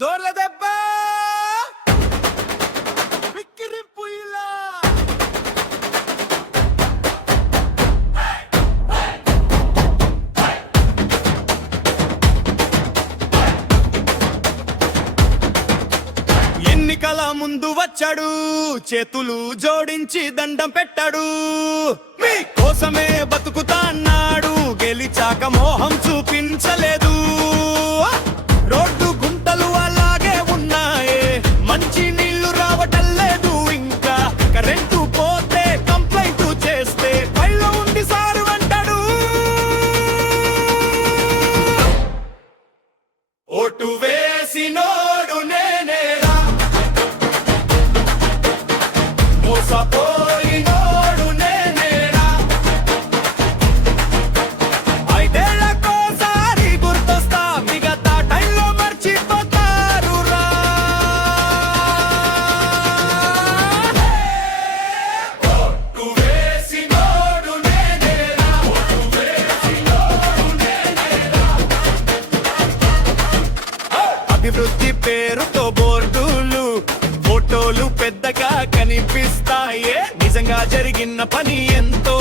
దోర్ల దెబ్బ పిక్కిరింపు ఇలా ఎన్నికల ముందు వచ్చాడు, చేతులు జోడించి దండం పెట్టాడు. మీ కోసమే బతుకుతా అన్నాడు, గెలిచాక మోహం చూపించలేదు. రోడ్డు గుంటలు అలాగే ఉన్నాయే, మంచి నీళ్లు రావటం లేదు. ఇంకా కరెంటు పోతే కంప్లైంట్ చేస్తే పైలో ఉండి సారు అంటాడు. ఓటు వేసినోడు నేనేరా, మోసపోయినోడు నేనేరా. ఐదేళ్లకోసారి గుర్తొస్తా, మిగతా టైంలో మర్చిపోతారురా. ఓటు వేసినోడు నేనేరా, ఓటు వేసినోడు నేనేరా. అభివృద్ధి పేరుతో బోర్డులు, ఫోటోలు పెద్దగా కనిపిస్తాయే, నిజంగా జరిగిన పని ఎంతో